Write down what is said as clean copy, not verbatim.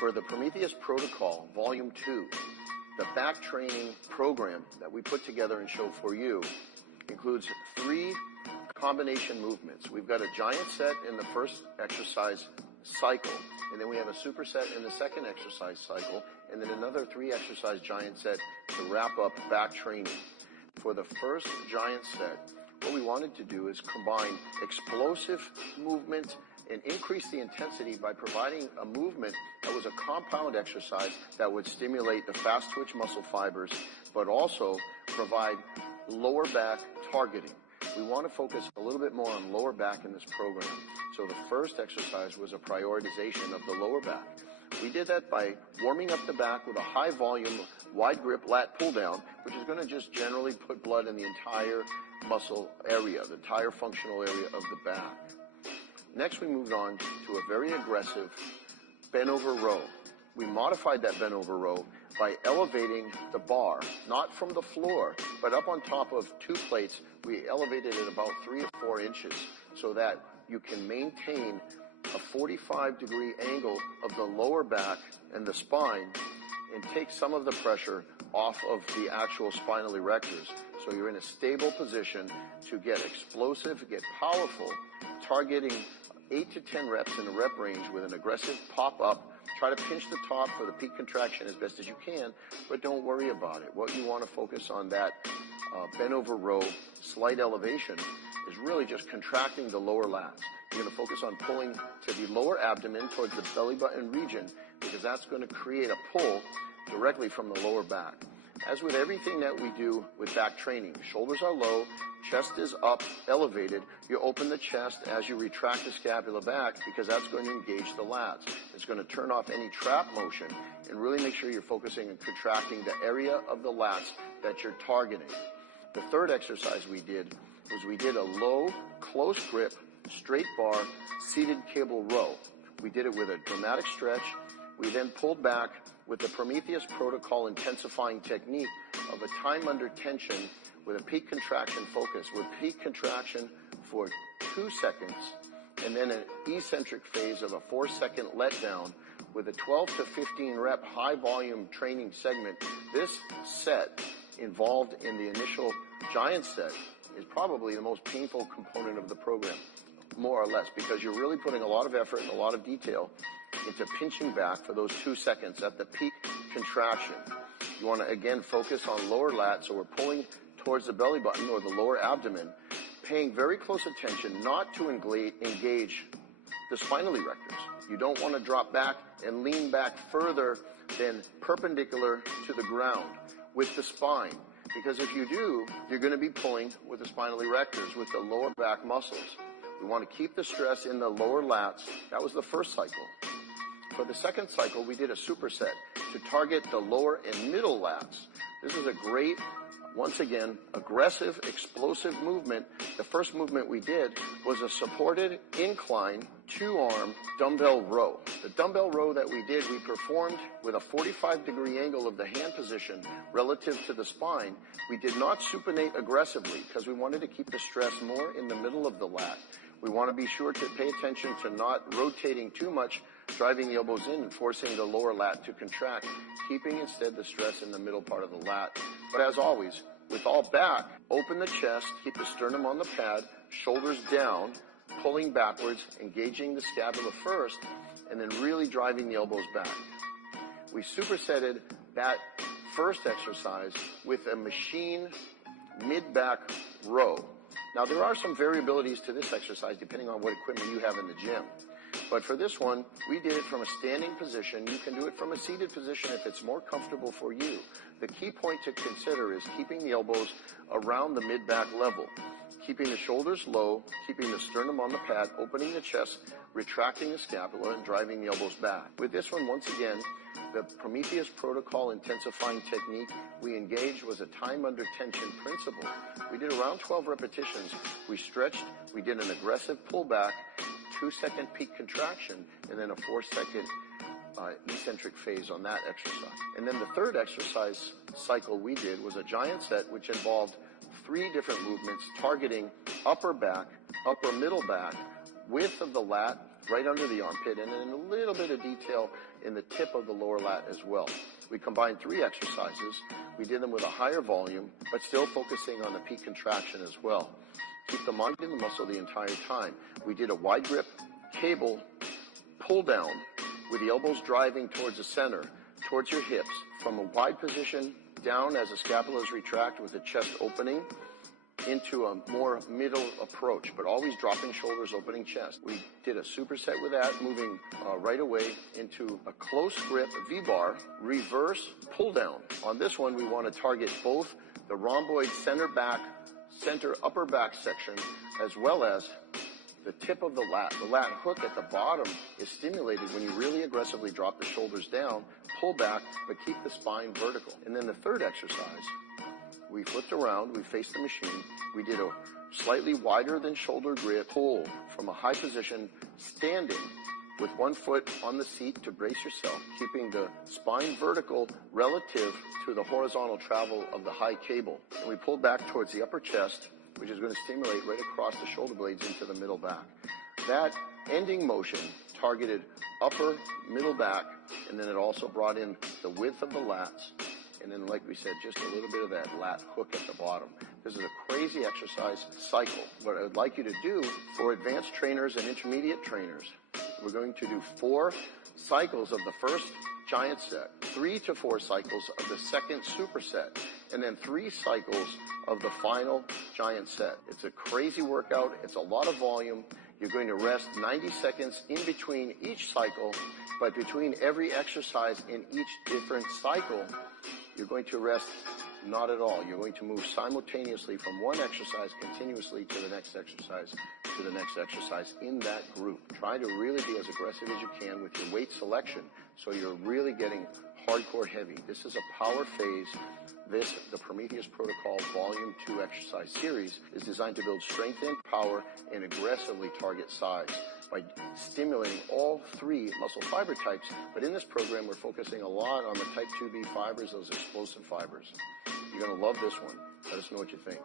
For the Prometheus Protocol, Volume 2, the back training program that we put together and show for you includes 3 combination movements. We've got a giant set in the first exercise cycle, and then we have a superset in the second exercise cycle, and then another 3 exercise giant set to wrap up back training. For the first giant set, what we wanted to do is combine explosive movement and increase the intensity by providing a movement that was a compound exercise that would stimulate the fast twitch muscle fibers, but also provide lower back targeting. We want to focus a little bit more on lower back in this program. So the first exercise was a prioritization of the lower back. We did that by warming up the back with a high volume, wide grip lat pull down, which is going to just generally put blood in the entire muscle area, the entire functional area of the back. Next, we moved on to a very aggressive bent over row. We modified that bent over row by elevating the bar, not from the floor, but up on top of 2 plates. We elevated it about 3 or 4 inches so that you can maintain a 45-degree angle of the lower back and the spine and take some of the pressure off of the actual spinal erectors. So you're in a stable position to get explosive, get powerful, targeting 8 to 10 reps in a rep range with an aggressive pop-up. Try to pinch the top for the peak contraction as best as you can, but don't worry about it. What you want to focus on that bent over row, slight elevation, is really just contracting the lower lats. You're going to focus on pulling to the lower abdomen towards the belly button region, because that's going to create a pull directly from the lower back. As with everything that we do with back training, shoulders are low, chest is up, elevated. You open the chest as you retract the scapula back, because that's going to engage the lats. It's going to turn off any trap motion and really make sure you're focusing and contracting the area of the lats that you're targeting. The third exercise we did was we did a low, close grip, straight bar, seated cable row. We did it with a dramatic stretch. We then pulled back with the Prometheus Protocol intensifying technique of a time under tension with a peak contraction focus, with peak contraction for 2 seconds, and then an eccentric phase of a 4-second letdown with a 12 to 15 rep high volume training segment. This set involved in the initial giant set is probably the most painful component of the program, more or less, because you're really putting a lot of effort and a lot of detail into pinching back for those 2 seconds at the peak contraction. You want to, again, focus on lower lat, so we're pulling towards the belly button or the lower abdomen, paying very close attention not to engage the spinal erectors. You don't want to drop back and lean back further than perpendicular to the ground with the spine, because if you do, you're going to be pulling with the spinal erectors, with the lower back muscles. We want to keep the stress in the lower lats. That was the first cycle. For the second cycle, we did a superset to target the lower and middle lats. This is a great, once again, aggressive, explosive movement. The first movement we did was a supported incline 2-arm dumbbell row. The dumbbell row that we did, we performed with a 45-degree angle of the hand position relative to the spine. We did not supinate aggressively because we wanted to keep the stress more in the middle of the lat. We want to be sure to pay attention to not rotating too much, driving the elbows in and forcing the lower lat to contract, keeping instead the stress in the middle part of the lat. But as always, with all back, open the chest, keep the sternum on the pad, shoulders down, pulling backwards, engaging the scapula first, and then really driving the elbows back. We supersetted that first exercise with a machine mid-back row. Now, there are some variabilities to this exercise depending on what equipment you have in the gym. But for this one, we did it from a standing position. You can do it from a seated position if it's more comfortable for you. The key point to consider is keeping the elbows around the mid-back level, keeping the shoulders low, keeping the sternum on the pad, opening the chest, retracting the scapula, and driving the elbows back. With this one, once again, the Prometheus Protocol intensifying technique we engaged was a time under tension principle. We did around 12 repetitions. We stretched, we did an aggressive pullback, 2-second peak contraction, and then a 4-second eccentric phase on that exercise. And then the third exercise cycle we did was a giant set, which involved 3 different movements targeting upper back, upper middle back, width of the lat, right under the armpit, and then a little bit of detail in the tip of the lower lat as well. We combined 3 exercises. We did them with a higher volume, but still focusing on the peak contraction as well. Keep the mind in the muscle the entire time. We did a wide grip cable pull down with the elbows driving towards the center, towards your hips, from a wide position down as the scapulas retract with the chest opening into a more middle approach, but always dropping shoulders, opening chest. We did a superset with that, moving right away into a close grip V-bar, reverse pull down. On this one, we want to target both the rhomboid center upper back section, as well as the tip of the lat. The lat hook at the bottom is stimulated when you really aggressively drop the shoulders down, pull back, but keep the spine vertical. And then the third exercise, we flipped around, we faced the machine, we did a slightly wider than shoulder grip pull from a high position, standing with one foot on the seat to brace yourself, keeping the spine vertical relative to the horizontal travel of the high cable. And we pulled back towards the upper chest, which is going to stimulate right across the shoulder blades into the middle back. That ending motion targeted upper, middle back, and then it also brought in the width of the lats. And then, like we said, just a little bit of that lat hook at the bottom. This is a crazy exercise cycle. What I would like you to do for advanced trainers and intermediate trainers, we're going to do 4 cycles of the first giant set, 3 to 4 cycles of the second superset, and then 3 cycles of the final giant set. It's a crazy workout. It's a lot of volume. You're going to rest 90 seconds in between each cycle, but between every exercise in each different cycle, you're going to rest not at all. You're going to move simultaneously from one exercise continuously to the next exercise, to the next exercise in that group. Try to really be as aggressive as you can with your weight selection, so you're really getting hardcore heavy. This is a power phase. The Prometheus Protocol Volume 2 exercise series is designed to build strength and power and aggressively target size by stimulating all 3 muscle fiber types. But in this program, we're focusing a lot on the type 2B fibers, those explosive fibers. You're going to love this one. Let us know what you think.